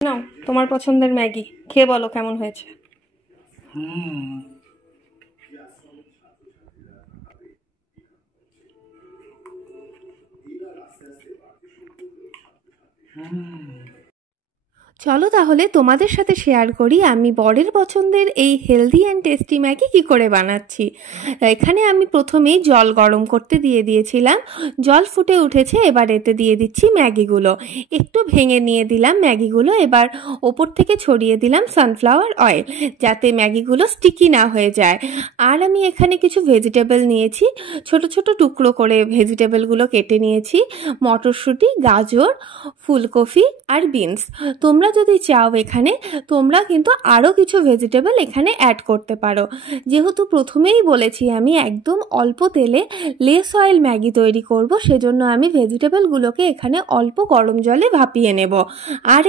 নাও তোমার পছন্দের ম্যাগি খেয়ে বলো কেমন হয়েছে। চলো তাহলে তোমাদের সাথে শেয়ার করি আমি বরের পছন্দের এই হেলদি অ্যান্ড টেস্টি ম্যাগি কী করে বানাচ্ছি। এখানে আমি প্রথমেই জল গরম করতে দিয়ে দিয়েছিলাম, জল ফুটে উঠেছে, এবার এতে দিয়ে দিচ্ছি ম্যাগিগুলো। একটু ভেঙে নিয়ে দিলাম ম্যাগিগুলো, এবার ওপর থেকে ছড়িয়ে দিলাম সানফ্লাওয়ার অয়েল যাতে ম্যাগিগুলো স্টিকি না হয়ে যায়। আর আমি এখানে কিছু ভেজিটেবল নিয়েছি, ছোট ছোট টুকরো করে ভেজিটেবলগুলো কেটে নিয়েছি, মটরশুঁটি, গাজর, ফুলকপি আর বিনস। তোমরা যদি চাও এখানে তোমরা কিন্তু আরও কিছু ভেজিটেবল এখানে অ্যাড করতে পারো। যেহেতু প্রথমেই বলেছি আমি একদম অল্প তেলে লেস অয়েল ম্যাগি তৈরি করব, সেজন্য আমি ভেজিটেবলগুলোকে এখানে অল্প গরম জলে ভাপিয়ে নেব। আর